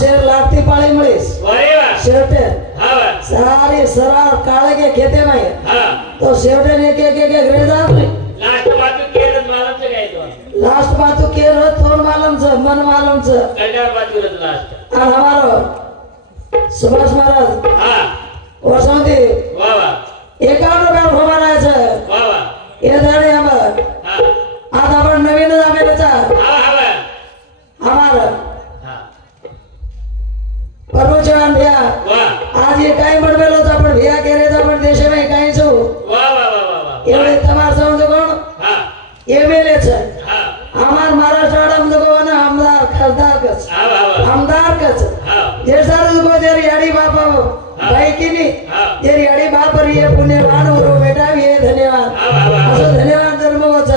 शेर लागती पाळी मिळीस शेवटे सारे सरार काळे के खेते में तो शेवटे ने के ग्रेजा लास्ट बात के रथ थोर मालूम छ मन मालूम छ कल्याण बात करत लास्ट और हमारो सुभाष महाराज वसंती वाह वाह 51 बार भोमाना छ वाह वाह ये धारे हम आज आपण नवीन जामेचा हमारा परमचवान भैया आज ये काही म्हणवेलो छ पण भैया केरे छ पण देश में काही छु वाह वाह वाह वाह एवढे तमार समज कोण एमएलए छ हमार महाराष्ट्र में को ना आमदार खासदार कच आमदार कच जे सारे को देरी याडी बापा भाई की नी देरी याडी बाप रे पुण्यवान हो बेटा ये धन्यवाद असं धन्यवाद धर्मच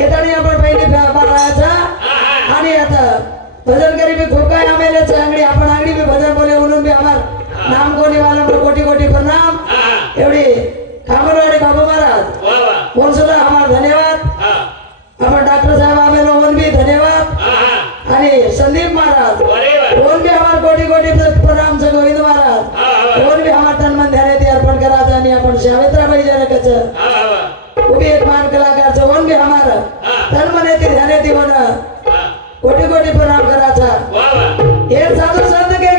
एतानी आपण पहिली बाराचा आणि आता भजन करी भी खूप काय आमेले चांगली आपण आंगडी भी भजन बोले म्हणून भी आम्हार नाम कोणी वाला कोटी कोटी प्रणाम एवढी कामरवाडी बाबा महाराज बोल सुद्धा हमार धन्यवाद हमार डॉक्टर साहब आमेलो वन भी धन्यवाद आणि संदीप महाराज वन भी हमार कोटी कोटी प्रणाम से गोविंद महाराज वन भी हमार तन मन ध्यान दे अर्पण कराचा आणि आपण सावित्राबाई जनकच उभी एक मान कलाकार च वन भी हमार तन मन ते ध्यान दे वन कोटी कोटी प्रणाम कराचा हे साधू संत के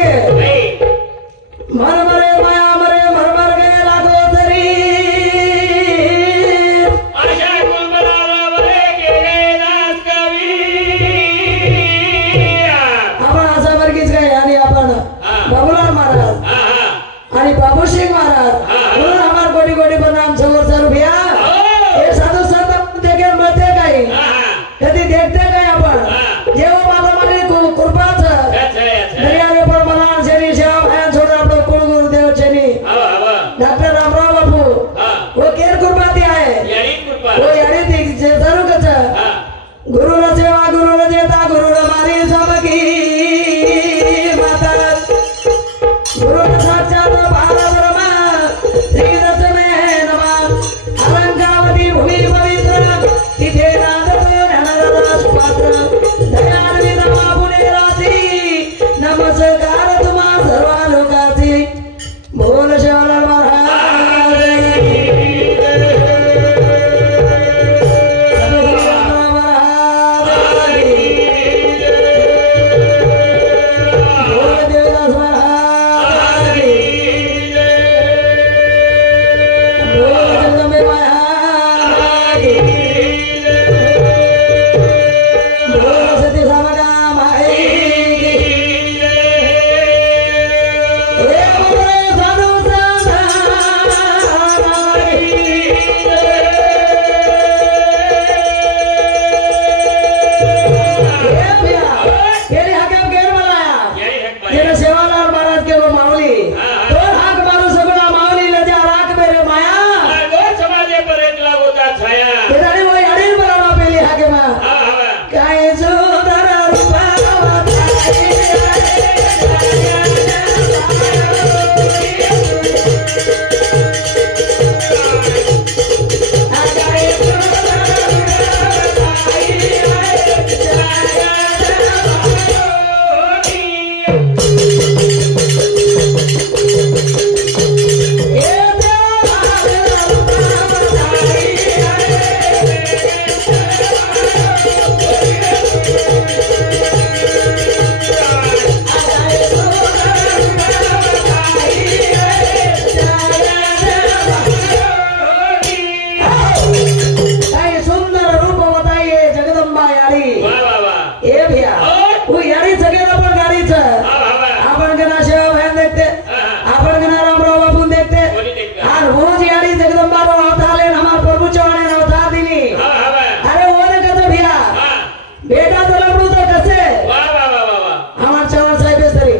मन मरे माया मरे मर मर गए लागो तरी आशा कुलबला मरे गेले दास कवी आपण असा वर्गीच काय आणि आपण बाबूलाल महाराज आणि बाबू सिंग महाराज म्हणून हमार कोटी कोटी प्रणाम समोर सर भैया हे साधू संत देखे मते काही कधी देखते काय आपण जेव्हा माझा मारी कृपा छ दर्याने पर मला शनी सेवा भया छोड़ आपलो कुळ गुरुदेव चनी डॉक्टर रामराव बापू वो केर कृपा ती आहे वो याडी ती जे जरूर कच गुरु न सेवा गुरु न देता गुरु न मारी सबकी माता गुरु न साक्षात भारत ब्रह्मा श्री दशमे नमः अलंकावती भूमि पवित्र तिथे नादत ज्ञानदास पात्र दयाल विधवा पुणे राशी नमस्कार तुम्हा सर्व लोकांची बोल शिवलाल महाराज बोल देवदास महाराज बोल जगदंबे महाराज बोल सती समगा माई हे बोले साधू संत हे भैया केरी हकम केर बनाया तेरे सेवालाल महाराज के वो माऊली तो हाक मारू सगळा माऊली लजा राख मेरे माया समाजे पर एक लागोता छाया तेराने वो याडी बनावा पेली हाके मा काय सुंदर काय सुंदर रूप बताइए जगदंबा याडी ए भैया वो याडी सगळे आपण गाडीच आपण गना सेवा भयान देखते आपण गना रामराव बापू देखते और वो याडी जगदंबा रो अवतार हमार प्रभु चौहान ने अवतार दिली अरे वो ने कसे भैया बेटा तो लबडू तो कसे हमार चौहान साहेब सरी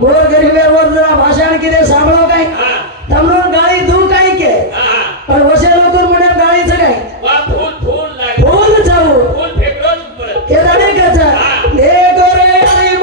गोर गरीबेर वर जरा भाषण किदे सांभळो काय तमनो गाडी दू काय के पण वसे लोक मुळे गाडीच काय फूल जाऊ के दाणे कचा ले गोरे आई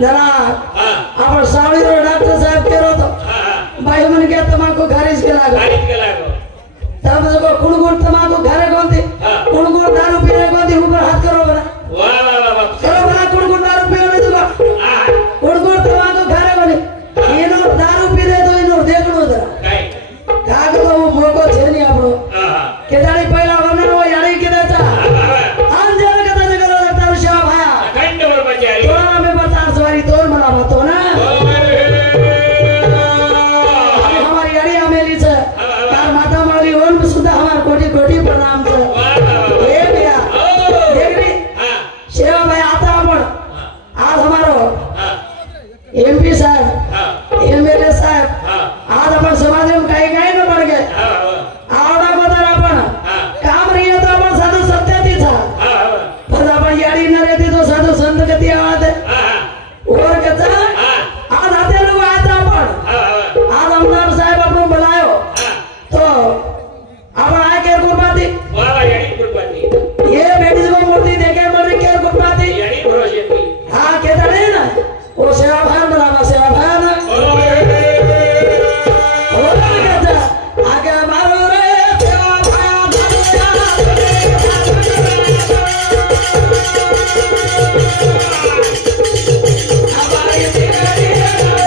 जरा आपण सावळीवर डॉक्टर साहेब केलो होतो बाई म्हणे की तमाकू खारीज केला तब देखो कुणकुण तमाकू घरे कोणती कुणकुण दारू पीने कोणती ऊपर हाथ करो बना करो बना कुणकुण दारू पीने तुला कुणकुण तमाकू घरे कोणी इनो दारू पीने तो इनो देखणो जरा का तो मोको छे नहीं आपरो केदारी पहिला वरने वो यारी केदाचा अंजर कथा जगलो तार शिवा भाया तोरा में बता सवारी तोर मला बतो ना हमारी यारी आमेली छे तार माता माली ओन सुद्धा हमार कोटी कोटी प्रणाम छे ए भैया देख रे शिवा भाई आता आपण आज हमारो एमपी साहब एमएलए साहब आज आपण समाज में काही काही न पड़ गए आवडा बदल आपण काम रही तो आपण साधू सत्याती था पण आपण याडी न रहती तो साधू संत गती आवाज और कचा आज आते लोग आता आपण आज आमदार साहेब आपण बुलायो तो आपण आए के कुर्बाती ये बेटी को मूर्ति देखे मरे के कुर्बाती हां के तड़े ना वो सेवा भान बुलावा सेवा भान आगे मारो रे सेवा भान हमारी तेरी हमारे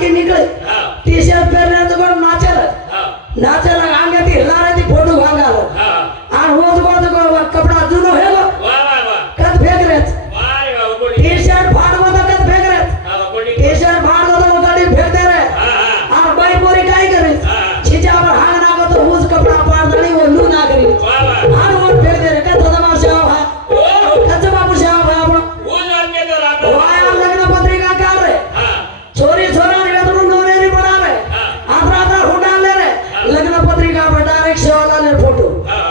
की निकले हाँ टी शर्ट पहनले तो कोण नाचेल हाँ नाचेल आंगे ती हिला रे ती फोटो भागाल हाँ आ रोज को कपड़ा जुनो हेलो वाह वाह वाह कद फेक रे वाह रे वाह कोणी टी शर्ट फाड़वो तो कद फेक रे हाँ कोणी टी शर्ट फाड़वो तो गाड़ी फेक दे रे हाँ हाँ आ बाई पोरी काय करे हाँ छीचा पर हांग नागो तो हुज कपड़ा पाड़ दणी वो लू ना करी वाह वाह हां वो फेक दे रे कद तमा सेवा है ओ कद बाबू सेवा है आपण वो जान के तो राम वाया लग्न पत्रिका कर रे हाँ चोरी छोरा ने वेतरू नोरेरी बना रे हाँ आदरा आदरा हुडा ले रे लग्न पत्रिका पर डायरेक्ट सेवाला ने फोटो हाँ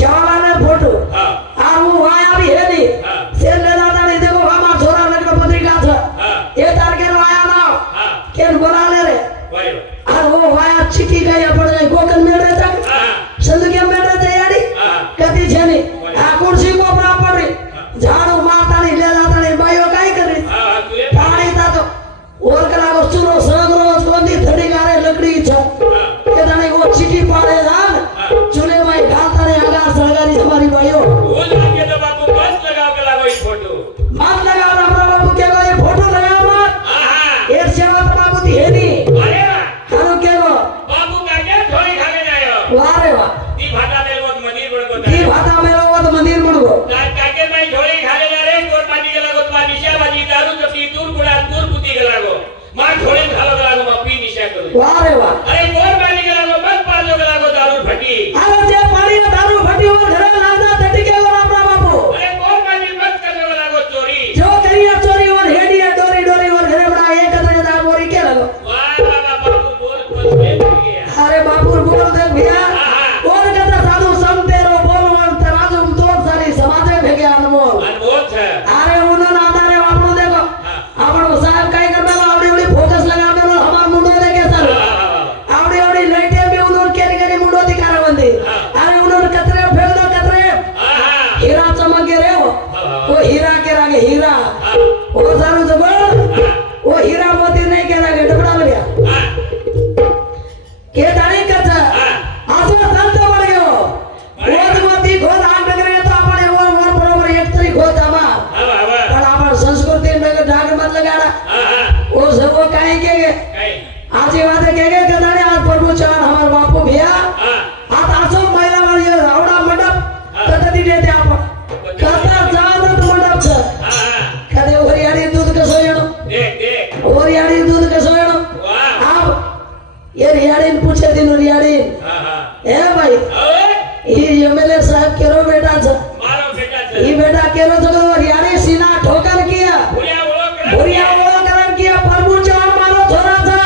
सेवाला ने फोटो हाँ आ वो वाया भी है नी हाँ से ले दादा ने देखो हमार छोरा लग्न पत्रिका छ हाँ ए तारखे वाया ना हाँ केन बोला ले रे वाह आ वो वाया चिकी गया पड़ गई गोकन में रे तक हाँ संदू के में रे तैयारी हाँ कदी छनी आ कुर्सी को बराबर रे झाड़ू मारता नहीं ले जाता नहीं बायो काई कर रही हाँ तू ये पानी ता तो और कला को चुरो संग रोज कोंदी थड़ी गारे लकड़ी छ हाँ के दाने वो चिटी पाड़े जान चूल्हे में ढालता रे आगा सड़गारी हमारी बायो वो जान के तो बापू मस्त लगाओ के लागो इस फोटो मत लगा राम बाबू के को ये फोटो लगा मत हाँ हाँ एक सेवा तो बाबू दी है नी अरे वाह हारो के को बापू का क्या थोड़ी खाने जायो वाह रे वाह ती भाटा में वो मंदिर बड़ को की भाता में वो तो मंदिर बन गो काके में झोली खाने जा रे कोर पानी के लागो तुम्हारी निशा बाजी दारू तो पी दूर बुढ़ा दूर पुती के लागो मां झोली खालो के लागो मां पी निशा करो वाह रे वाह अरे कोर पानी के लागो बस पालो के लागो दारू फटी अरे जे पानी में दारू फटी और घरे लादा टटी के और अपना बाबू अरे कोर पानी मत करने वाला लागो चोरी जो करिया चोरी और हेडी है डोरी डोरी और घरे बड़ा एक कतरे दार बोरी के लगो वाह वाह वाह बापू बोल कुछ भेज गया अरे बाबू बोल दे भैया हाँ और कतरा साधु संत तेरो बोलवन तराजू तो सारी समाज में भेगे अनमोल अनमोल है अरे उन्होंने आधारे आपनो देखो आपनो साहब काई करबे आवड़ी आवड़ी फोकस लगा दे हमार मुंडो देखे सर आवड़ी आवड़ी लाइटे भी उन्होंने केरी केरी मुंडो दिखारे बंदी अरे उन्होंने कतरे फेल दो कतरे हीरा चमक के रे वो हीरा के रागे हीरा वो सारू जबर वो हीरा मोती नहीं के रागे डबड़ा बढ़िया के दानी कच्चा आसो संत बढ़ गयो वो मोती खोद आग बगरे तो अपने वो बरोबर एक तरी खोद आमा पर अपन संस्कृति में डाग मत लगाड़ा वो सब वो काहे के आज ये बात के दानी आज प्रभु चरण हमार बापू भैया आज आसो महिला वाली रावड़ा मंडप कतदी देते आप कता जादत मंडप छ कदे ओरियाड़ी दूध का सोयणो देख देख ओरियाड़ी दूध का सोयणो वाह आप ये रियाड़ी पूछे दिन रियाड़ी हाँ हाँ ए भाई और ये एमएलए साहब केरो बेटा छ मारो बेटा ये चल बेटा केरो छ रियाड़ी सीना ठोकर किया बुढ़िया वो कर बुढ़िया वो करन किया प्रभु चरण मारो छोरा छ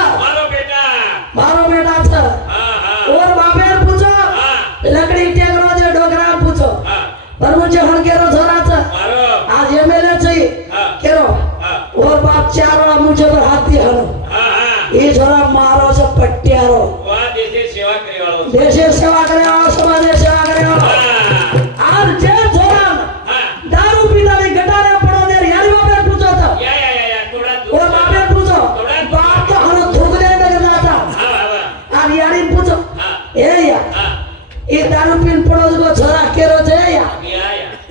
मारो बेटा छ हाँ हाँ और बाबे पूछो हाँ लकड़ी टेकरो जे डोगरा पूछो हाँ प्रभु चरण केरो छोरा छ मारो आज एमएलए छ हाँ केरो हाँ और बाप चारों मुझे पर हाथ दिया हलो हाँ हाँ ये छोरा मारो से पट्टियारो वाह देशे सेवा करे वालो देश सेवा करे और समाज सेवा करे हाँ आज जे छोरा हाँ दारू पीता नहीं गटारे पड़ो दे यारी बापे पूछो था या थोड़ा दूर और बापे पूछो बाप तो हरो थूक दे लग जाता हाँ वाह आज यारी पूछो हाँ ए या हाँ ये दारू पीन पड़ो को छोरा केरो जे या या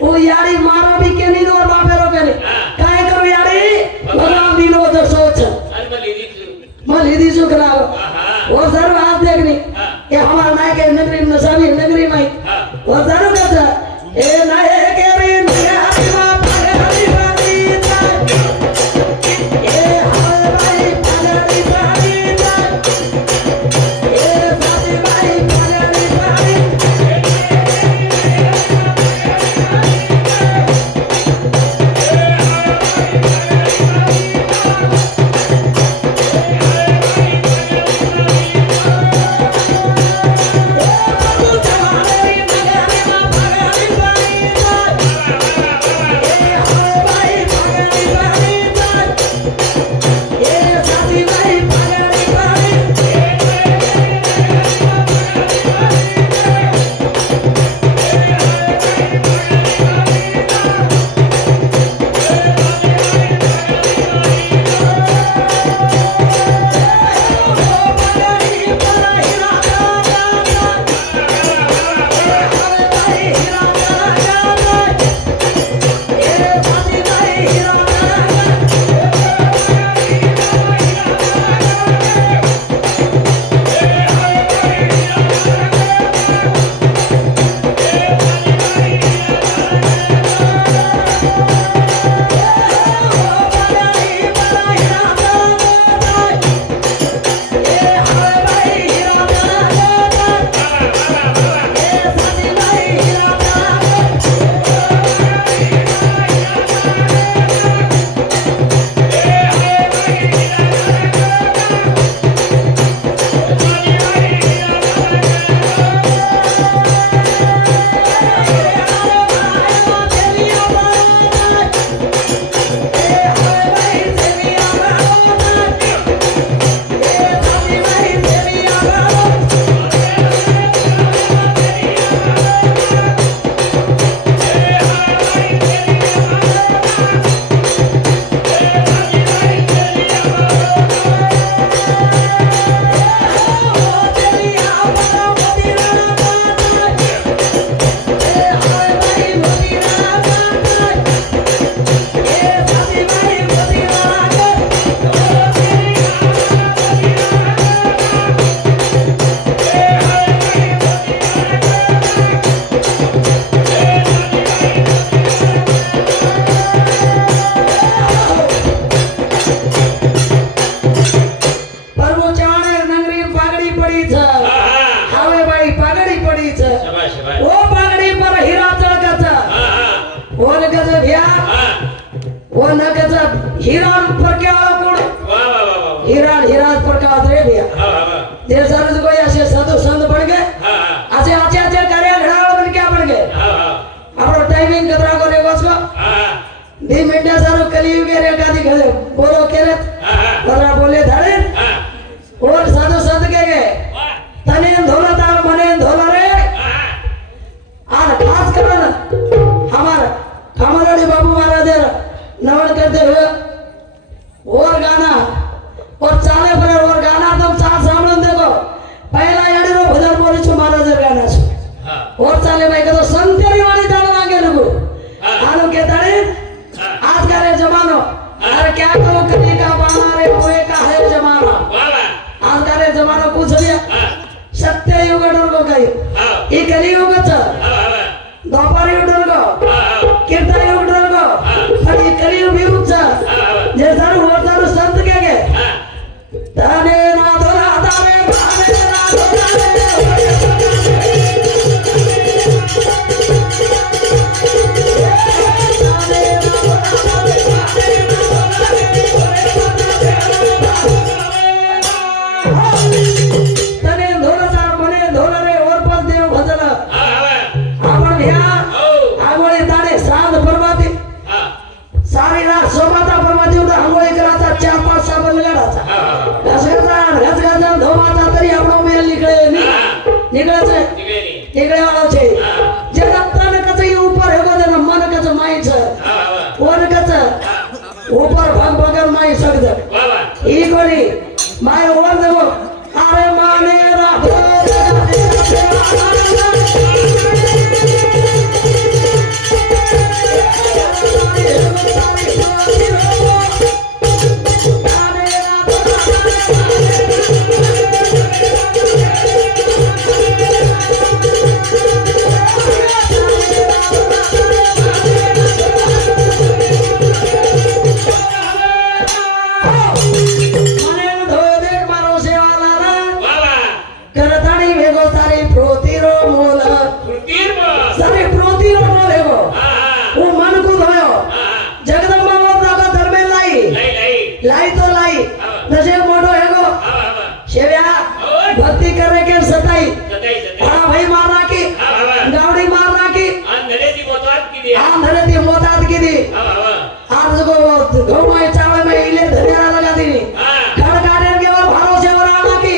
वो यारी मारो भी के नहीं और बापे रो के नहीं काहे करो यारी भगवान दिलो तो सोच अरे बली दी तू मल हिदी सुखना हाँ वो सर्व हाथ देखनी हाँ ये हमारा नायक है नगरी में सभी नगरी में हाँ वो जरूर कहता ए नायक के रे निहारी बाप रे हरी बारी ए हरे भाई पलड़ी बारी ए साथी भाई पलड़ी बारी देर सारे कोई ऐसे साधु संत बन गए अच्छे अच्छे अच्छे करे घड़ा बन क्या बन गए अपना टाइमिंग कतरा को लेगो उसको दी मिनट सारो कलियुग के रे गादी गए बोलो के रे बरा बोले धड़े और साधु संत के गए तने धोला तार मने धोला रे और खास कर हमारा कामराड़ी बाबू महाराज नमन करते हुए और गाना और चाले पर और गाना तुम साथ सामने देखो पहला याडी रो भजन बोली छु महाराज गाना छु और चाले भाई तो संतेरी वाली ताल मांगे लोगो आनो के तड़े आज का रे जमानो अरे क्या करो कली का बाना रे होए का है जमाना आज का रे जमानो पूछ लिया सत्य युग डर को कही ये कलियुग छ द्वापर युग डर को कीर्तन युग डर को और ये कलियुग युग छ जे सारू और सारू संत के गए तने ना धोला तारे भाने ना धोला तने धोला तार मने धोला रे और पद देव भजन आपण भैया आगोळे ताने साध परमाती सारी रात सोमाता परमाती उडा आंघोळी कराचा 4-5 साबण लगाडाचा घसघसा धोमाचा तरी आपणो मेल निकळे छे निकळे वाळो छे जे तन कचे ऊपर हेगो जे मन कचे माई छे कोन कचे ऊपर भाग बगर माई सकद ई कोनी माय ओर देवो अरे माने राधे लाई तो लाई नशे मोटो हेगो शेव्या भक्ति करे के सताई हां भाई मारना की गावड़ी मारना की आंधळे ती मोतात की दी आज को गौ में चावल में इले धनिया लगा दी खड़कारे के और भरोसे वर आना की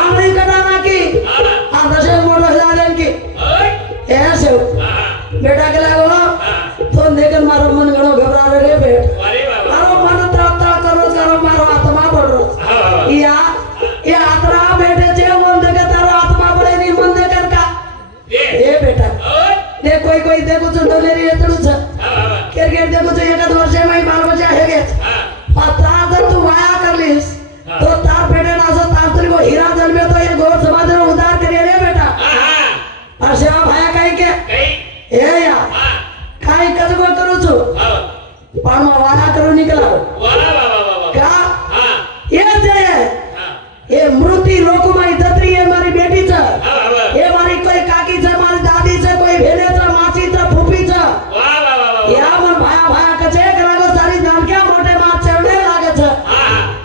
आंधी कटाना की नशे मोटो हिलाने की ऐसे बेटा के लागो तो देखन मारो मन गणो घबरा रे बेट मारो मन मारो आत्मा बढ़ रो या आत्मा बेटे जे मन के तारो आत्मा बढ़े नी मन दे कर का ए बेटा ने कोई देखो तो डोलेरी एतडू छ क्रिकेट देखो तो एका वर्ष में 12 बजे हेगे पता अगर तू वाया कर लिस तो तार बेटे ना सो तार तरी को हीरा जन्मे तो ये गौर समाज रो उधार करिए रे बेटा और सेवा भाया काई के ए या काई कज को करू छु पण वाला करू निकला क्या ये ये मृत्यु लोक में दत्री है मारी बेटी छ ये मारी कोई काकी छ मारी दादी छ कोई भेने छ मासी छ फूफी छ या मन भाया भाया कचे करागो सारी जान के मोटे मां चढ़ने लागे छ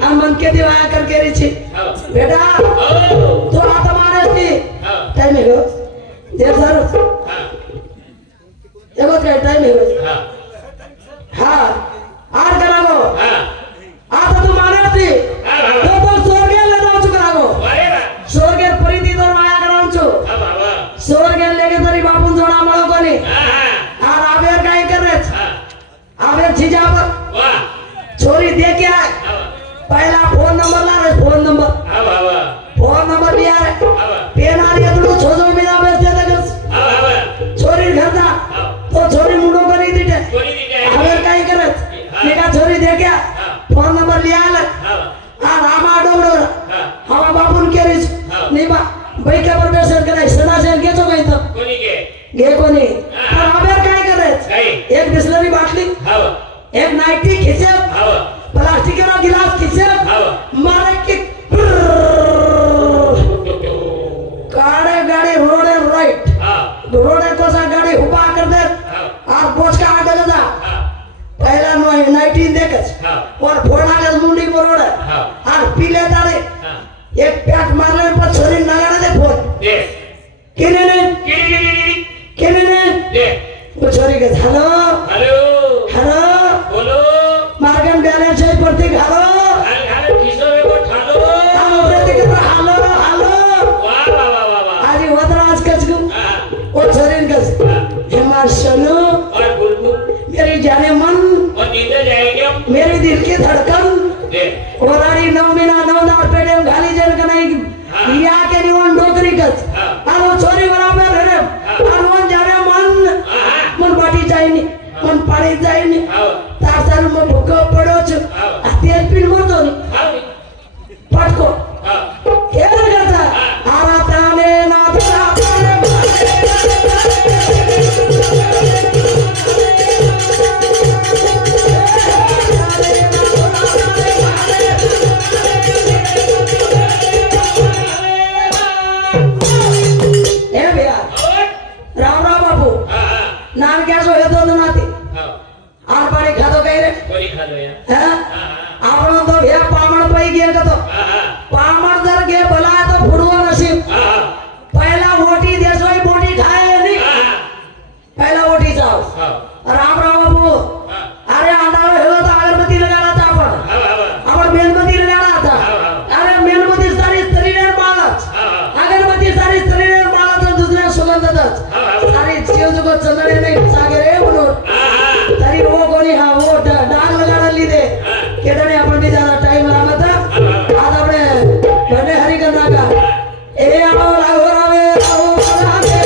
हम मन के दिवाया करके री छी बेटा तो आत्मा रे थी टाइम है देर सर एगो का टाइम है हां आर करागो आता तू माने थी तो स्वर्ग ले जाऊ छु करागो स्वर्ग परिधि तो माया कराऊ छु स्वर्ग लेके तरी बापू जोड़ा मळो कोनी आर आवेर काय करे आवेर जीजा पर छोरी दे के आए पहला फोन नंबर ला रे फोन नंबर लिया रे पेन आ रे तू छोजो मेरा बेस्ते लगस छोरी घर जा तो छोरी मुंडो करी दीटे आवेर काय करे निका छोरी दे के फोन नंबर लिया ले आ रामा डोगरो हवा बापून केरीच निबा बैके पर बेसन करे सदा से के तो गई तो कोनी गे कोनी पर आबेर काय करे एक बिस्लरी बाटली एक नाइटी खिचे प्लास्टिक का गिलास खिचे मारे के काड़े गाड़ी रोड राइट रोड को सा गाड़ी हुबा कर दे और बोझ का आगे जा पहला नो 19 देखस और फोड़ा के मुंडी को रोड और पीले ताले एक पॅट मारले पण शरीर नागाडा दे फोन दे केले नाही किरी केले नाही दे छोरी के झालो हॅलो हॅलो बोलो मार्गन बॅलन्स आहे प्रति घालो घाल खिसो को ठालो हम प्रति के हालो हालो वाह वाह वाह वाह वाह आज वदरा आज कस को ओ छोरी कस हे मार सुनो और बुलबुल मेरी जाने मन और नींद जाएगी मेरी दिल की धड़कन दे ओरारी 9 महीना 9 दार पेड़े खाली जन कनाई या के निवन डोकरी कस आलो छोरी बराबर है आलो जाने मन बाटी जायनी मन पाणी जायनी तासाल मग भूक पडो छ तेल पिन मरतो पटको केर करता आरा ताने ना ताने ए भैया राम राम बाबू नाम क्या सो है तो नाती आर पाणी खातो काय रे कोणी खालो या आपण तो भैया पामण पै गेल का तो पामण जर गे भला तो फुडवा नसीब पहिला मोठी देसोई मोठी खाए नहीं पहिला मोठी जाओ राम राम बाबू अरे आंधार हेलो तो अगरबत्ती लगाना था आपण मेणबत्ती लगाना था अरे मेणबत्ती सारी शरीर माळच अगरबत्ती सारी शरीर माळच दुसऱ्या सुगंधच सारी जीव को चंदने नहीं सागे रे म्हणून तरी वो कोणी हा वो डाग लगाना लीधे केडने आपण भी ज्यादा टाइम लागत आज આપણે ઘરે હરી કરના કા એ આવો લાગો રાવે આવો લાગે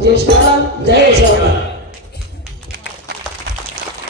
जय श्री राम जय श्री राम